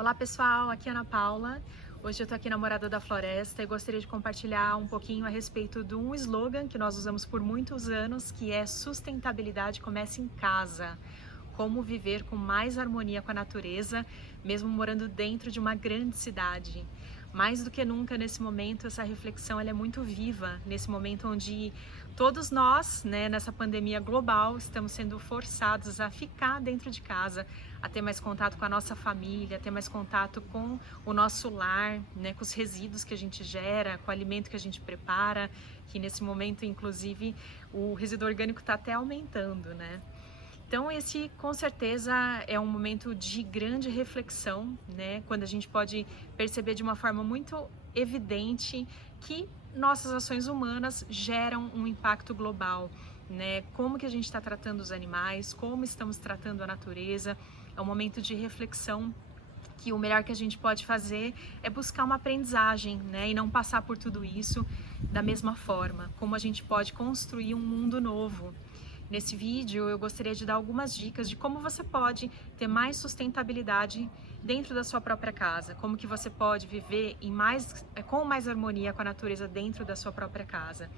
Olá pessoal, aqui é a Ana Paula. Hoje eu tô aqui na Morada da Floresta e gostaria de compartilhar um pouquinho a respeito de um slogan que nós usamos por muitos anos, que é sustentabilidade começa em casa. Como viver com mais harmonia com a natureza, mesmo morando dentro de uma grande cidade. Mais do que nunca nesse momento, essa reflexão ela é muito viva, nesse momento onde todos nós, nessa pandemia global, estamos sendo forçados a ficar dentro de casa, a ter mais contato com a nossa família, a ter mais contato com o nosso lar, com os resíduos que a gente gera, com o alimento que a gente prepara, que nesse momento, inclusive, o resíduo orgânico está até aumentando, Então esse com certeza é um momento de grande reflexão, quando a gente pode perceber de uma forma muito evidente que nossas ações humanas geram um impacto global, Como que a gente está tratando os animais, como estamos tratando a natureza, é um momento de reflexão que o melhor que a gente pode fazer é buscar uma aprendizagem, e não passar por tudo isso da mesma forma, como a gente pode construir um mundo novo. Nesse vídeo eu gostaria de dar algumas dicas de como você pode ter mais sustentabilidade dentro da sua própria casa, como que você pode viver com mais harmonia com a natureza dentro da sua própria casa.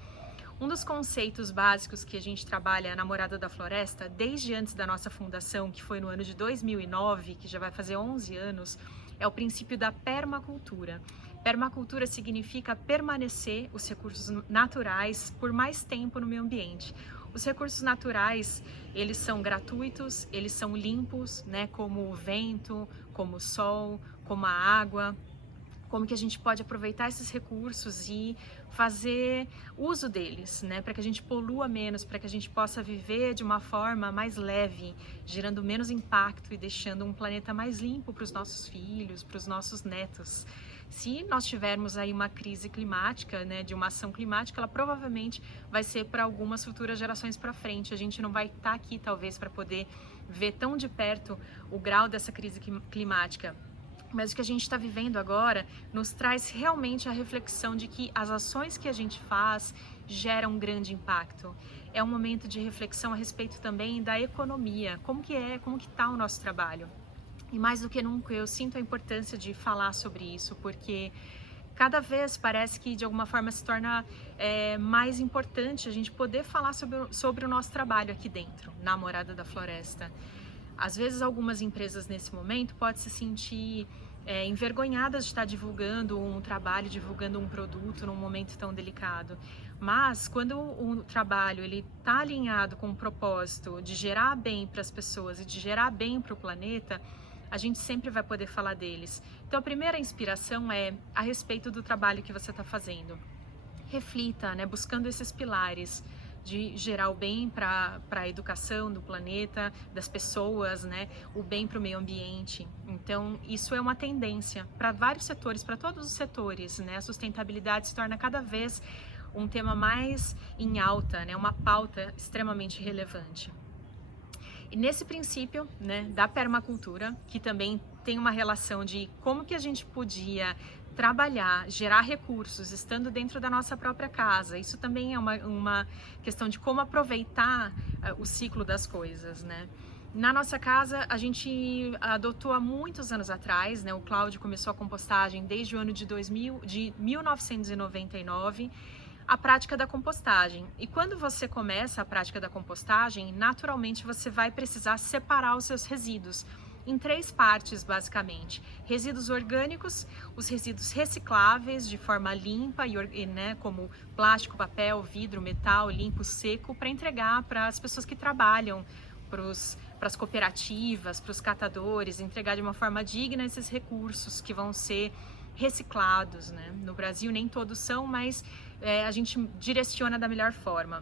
Um dos conceitos básicos que a gente trabalha na Morada da Floresta, desde antes da nossa fundação, que foi no ano de 2009, que já vai fazer 11 anos, é o princípio da permacultura. Permacultura significa permanecer os recursos naturais por mais tempo no meio ambiente. Os recursos naturais, eles são gratuitos, eles são limpos, como o vento, como o sol, como a água. Como que a gente pode aproveitar esses recursos e fazer uso deles, para que a gente polua menos, para que a gente possa viver de uma forma mais leve, gerando menos impacto e deixando um planeta mais limpo para os nossos filhos, para os nossos netos. Se nós tivermos aí uma crise climática, de uma ação climática, ela provavelmente vai ser para algumas futuras gerações para frente. A gente não vai estar aqui, talvez, para poder ver tão de perto o grau dessa crise climática. Mas o que a gente está vivendo agora nos traz realmente a reflexão de que as ações que a gente faz geram um grande impacto. É um momento de reflexão a respeito também da economia, como que está o nosso trabalho. E mais do que nunca eu sinto a importância de falar sobre isso, porque cada vez parece que de alguma forma se torna mais importante a gente poder falar sobre o nosso trabalho aqui dentro, na Morada da Floresta. Às vezes algumas empresas nesse momento podem se sentir envergonhadas de estar divulgando um trabalho, divulgando um produto num momento tão delicado. Mas quando o trabalho ele está alinhado com o propósito de gerar bem para as pessoas e de gerar bem para o planeta, a gente sempre vai poder falar deles. Então a primeira inspiração é a respeito do trabalho que você está fazendo. Reflita, buscando esses pilares de gerar o bem para a educação do planeta, das pessoas, o bem para o meio ambiente. Então, isso é uma tendência para vários setores, para todos os setores, A sustentabilidade se torna cada vez um tema mais em alta, uma pauta extremamente relevante. E nesse princípio, da permacultura, que também tem uma relação de como que a gente podia trabalhar, gerar recursos, estando dentro da nossa própria casa. Isso também é uma questão de como aproveitar o ciclo das coisas, Na nossa casa, a gente adotou há muitos anos atrás, o Cláudio começou a compostagem desde o ano de 1999, a prática da compostagem. E quando você começa a prática da compostagem, naturalmente você vai precisar separar os seus resíduos em 3 partes, basicamente. Resíduos orgânicos, os resíduos recicláveis de forma limpa, como plástico, papel, vidro, metal, limpo, seco, para entregar para as pessoas que trabalham, para as cooperativas, para os catadores, entregar de uma forma digna esses recursos que vão ser reciclados, No Brasil nem todos são, mas a gente direciona da melhor forma.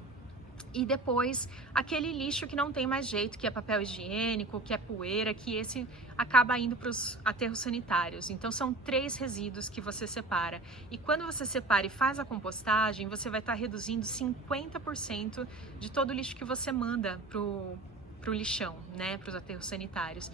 E depois aquele lixo que não tem mais jeito, que é papel higiênico, que é poeira, que esse acaba indo para os aterros sanitários. Então são 3 resíduos que você separa. E quando você separa e faz a compostagem, você vai estar reduzindo 50% de todo o lixo que você manda pro lixão, para os aterros sanitários.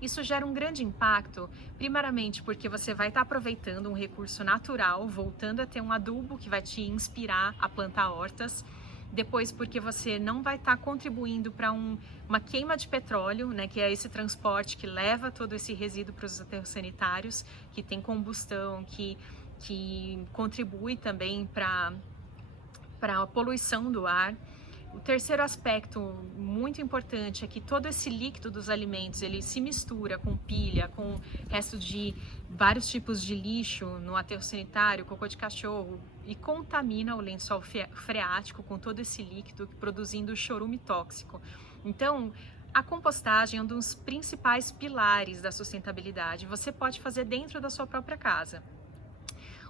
Isso gera um grande impacto, primeiramente porque você vai estar aproveitando um recurso natural, voltando a ter um adubo que vai te inspirar a plantar hortas. depois porque você não vai estar contribuindo para uma queima de petróleo, né, que é esse transporte que leva todo esse resíduo para os aterros sanitários, que tem combustão, que contribui também para a poluição do ar. O terceiro aspecto muito importante é que todo esse líquido dos alimentos, ele se mistura com pilha, com resto de vários tipos de lixo no aterro sanitário, cocô de cachorro, e contamina o lençol freático com todo esse líquido, produzindo chorume tóxico. Então, a compostagem é um dos principais pilares da sustentabilidade. Você pode fazer dentro da sua própria casa.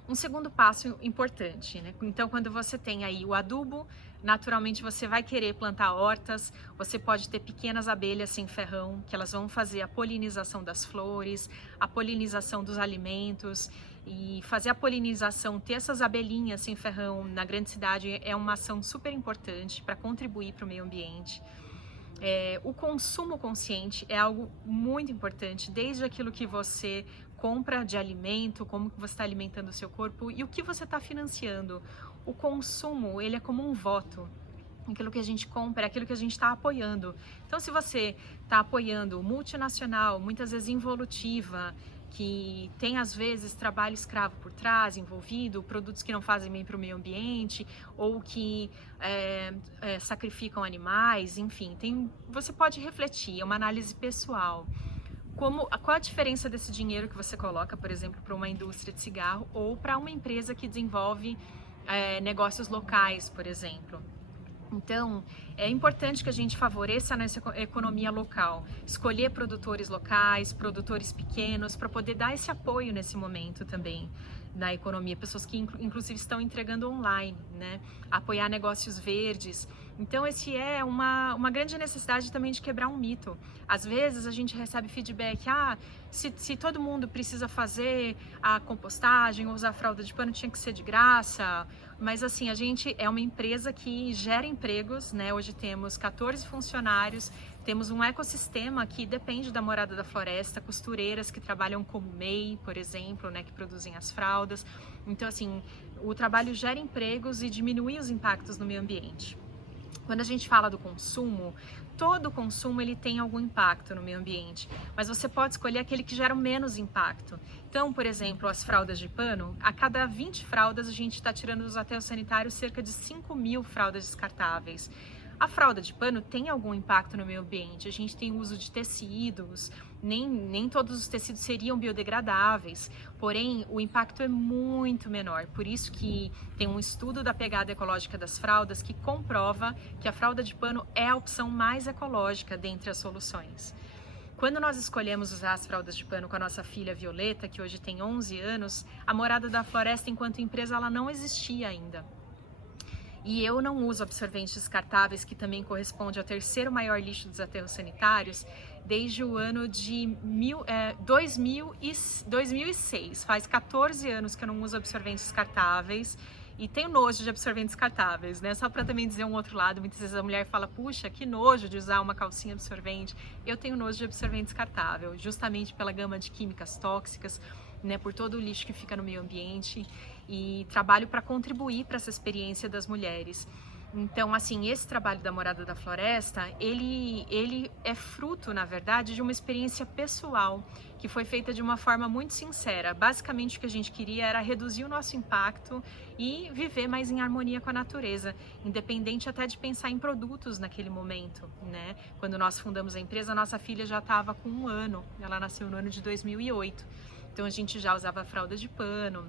Um segundo passo importante, né? Então, quando você tem aí o adubo, naturalmente você vai querer plantar hortas, você pode ter pequenas abelhas sem ferrão, que elas vão fazer a polinização das flores, a polinização dos alimentos, e fazer a polinização, ter essas abelhinhas sem ferrão na grande cidade é uma ação super importante para contribuir para o meio ambiente. O consumo consciente é algo muito importante, desde aquilo que você compra de alimento, como que você está alimentando o seu corpo e o que você está financiando. O consumo, ele é como um voto. Aquilo que a gente compra é aquilo que a gente está apoiando. Então, se você está apoiando multinacional, muitas vezes involutiva, que tem às vezes trabalho escravo por trás envolvido, produtos que não fazem bem para o meio ambiente ou que sacrificam animais, enfim, você pode refletir, é uma análise pessoal. Qual a diferença desse dinheiro que você coloca, por exemplo, para uma indústria de cigarro ou para uma empresa que desenvolve negócios locais, por exemplo? Então, é importante que a gente favoreça nessa economia local, escolher produtores locais, produtores pequenos, para poder dar esse apoio nesse momento também na economia, pessoas que inclusive estão entregando online, né? Apoiar negócios verdes. Então, esse é uma grande necessidade também de quebrar um mito. Às vezes a gente recebe feedback, se todo mundo precisa fazer a compostagem ou usar fralda de pano, tinha que ser de graça. Mas assim, a gente é uma empresa que gera empregos, né? Hoje temos 14 funcionários, temos um ecossistema que depende da Morada da Floresta, costureiras que trabalham como MEI, por exemplo, né? Que produzem as fraldas. Então assim, o trabalho gera empregos e diminui os impactos no meio ambiente. Quando a gente fala do consumo, todo consumo ele tem algum impacto no meio ambiente, mas você pode escolher aquele que gera menos impacto. Então, por exemplo, as fraldas de pano, a cada 20 fraldas a gente está tirando dos aterros sanitários cerca de 5.000 fraldas descartáveis. A fralda de pano tem algum impacto no meio ambiente, a gente tem uso de tecidos, nem todos os tecidos seriam biodegradáveis, porém o impacto é muito menor, por isso que tem um estudo da pegada ecológica das fraldas que comprova que a fralda de pano é a opção mais ecológica dentre as soluções. Quando nós escolhemos usar as fraldas de pano com a nossa filha Violeta, que hoje tem 11 anos, a Morada da Floresta enquanto empresa ela não existia ainda. E eu não uso absorventes descartáveis, que também corresponde ao terceiro maior lixo dos aterros sanitários, desde o ano de 2006. Faz 14 anos que eu não uso absorventes descartáveis e tenho nojo de absorventes descartáveis, né? Só para também dizer um outro lado, muitas vezes a mulher fala, puxa, que nojo de usar uma calcinha absorvente. Eu tenho nojo de absorvente descartável, justamente pela gama de químicas tóxicas, né, por todo o lixo que fica no meio ambiente, e trabalho para contribuir para essa experiência das mulheres. Então, assim, esse trabalho da Morada da Floresta, ele é fruto, na verdade, de uma experiência pessoal, que foi feita de uma forma muito sincera. Basicamente, o que a gente queria era reduzir o nosso impacto e viver mais em harmonia com a natureza, independente até de pensar em produtos naquele momento, né? Quando nós fundamos a empresa, a nossa filha já estava com 1 ano, ela nasceu no ano de 2008. Então, a gente já usava fralda de pano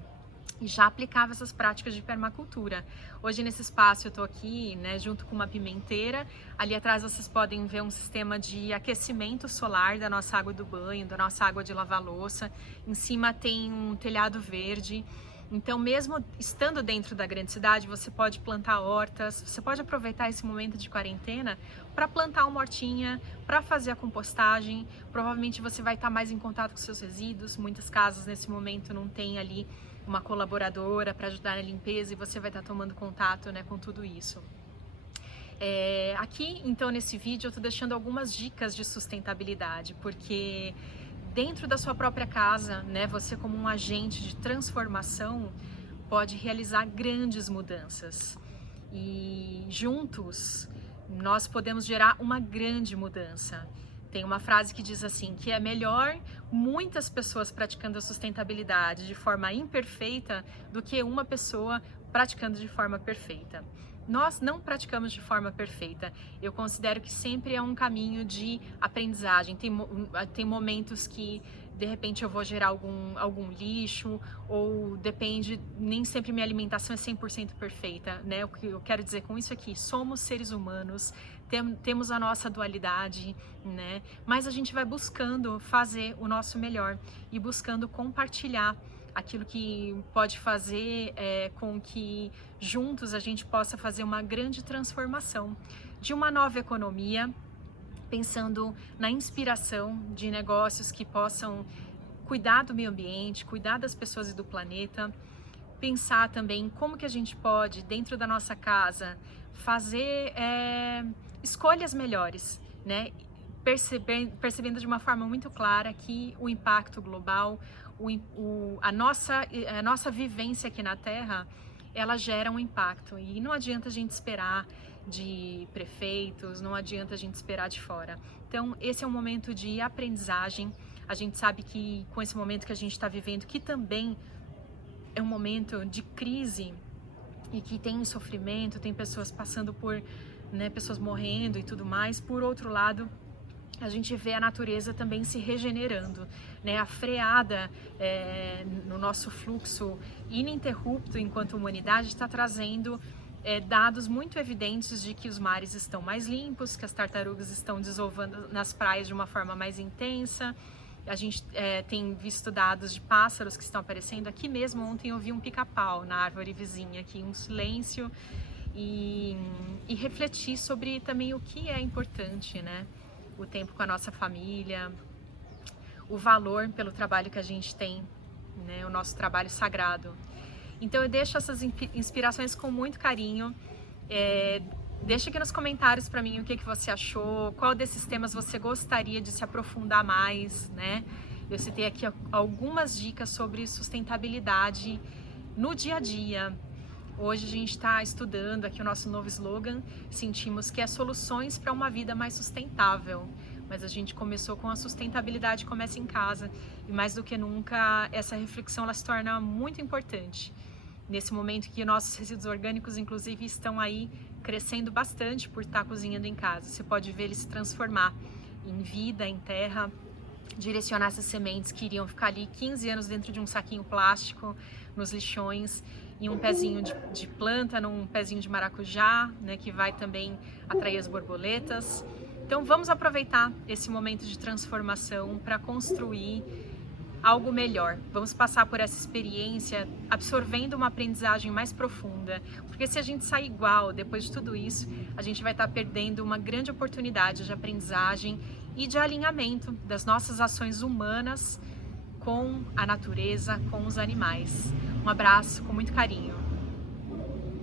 e já aplicava essas práticas de permacultura. Hoje nesse espaço eu estou aqui, né, junto com uma pimenteira. Ali atrás vocês podem ver um sistema de aquecimento solar da nossa água do banho, da nossa água de lavar louça. Em cima tem um telhado verde. Então, mesmo estando dentro da grande cidade, você pode plantar hortas, você pode aproveitar esse momento de quarentena para plantar uma hortinha, para fazer a compostagem. Provavelmente você vai estar mais em contato com seus resíduos. Muitas casas nesse momento não tem ali uma colaboradora para ajudar na limpeza e você vai estar tomando contato, né, com tudo isso. Aqui, então, nesse vídeo eu estou deixando algumas dicas de sustentabilidade, porque dentro da sua própria casa, né, você como um agente de transformação pode realizar grandes mudanças. e juntos nós podemos gerar uma grande mudança. Tem uma frase que diz assim, que é melhor muitas pessoas praticando a sustentabilidade de forma imperfeita do que uma pessoa praticando de forma perfeita. Nós não praticamos de forma perfeita. Eu considero que sempre é um caminho de aprendizagem. Tem momentos que de repente eu vou gerar algum lixo, ou depende, nem sempre minha alimentação é 100% perfeita, né? O que eu quero dizer com isso é que somos seres humanos, temos a nossa dualidade, né? Mas a gente vai buscando fazer o nosso melhor e buscando compartilhar aquilo que pode fazer com que juntos a gente possa fazer uma grande transformação de uma nova economia, pensando na inspiração de negócios que possam cuidar do meio ambiente, cuidar das pessoas e do planeta, pensar também como que a gente pode, dentro da nossa casa, fazer escolhas melhores, né? Percebendo de uma forma muito clara que o impacto global, a nossa vivência aqui na Terra, ela gera um impacto, e não adianta a gente esperar de prefeitos, não adianta a gente esperar de fora. Então esse é um momento de aprendizagem. A gente sabe que com esse momento que a gente está vivendo, que também é um momento de crise e que tem sofrimento, tem pessoas passando por, né, pessoas morrendo e tudo mais, por outro lado, a gente vê a natureza também se regenerando, né? A freada no nosso fluxo ininterrupto enquanto humanidade está trazendo dados muito evidentes de que os mares estão mais limpos, que as tartarugas estão desovando nas praias de uma forma mais intensa. A gente tem visto dados de pássaros que estão aparecendo. Aqui mesmo ontem eu vi um pica-pau na árvore vizinha, aqui um silêncio, e refletir sobre também o que é importante, né? O tempo com a nossa família, o valor pelo trabalho que a gente tem, né? O nosso trabalho sagrado. Então eu deixo essas inspirações com muito carinho. Deixa aqui nos comentários para mim o que você achou, qual desses temas você gostaria de se aprofundar mais, né? Eu citei aqui algumas dicas sobre sustentabilidade no dia a dia. Hoje a gente está estudando aqui o nosso novo slogan, sentimos que é soluções para uma vida mais sustentável. Mas a gente começou com a sustentabilidade começa em casa, e mais do que nunca essa reflexão ela se torna muito importante. Nesse momento que nossos resíduos orgânicos, inclusive, estão aí crescendo bastante por estar cozinhando em casa. Você pode ver eles se transformar em vida, em terra, direcionar essas sementes que iriam ficar ali 15 anos dentro de um saquinho plástico, nos lixões, em um pezinho de planta, num pezinho de maracujá, né, que vai também atrair as borboletas. Então vamos aproveitar esse momento de transformação para construir algo melhor. Vamos passar por essa experiência absorvendo uma aprendizagem mais profunda, porque se a gente sair igual depois de tudo isso, a gente vai estar perdendo uma grande oportunidade de aprendizagem e de alinhamento das nossas ações humanas com a natureza, com os animais. Um abraço com muito carinho.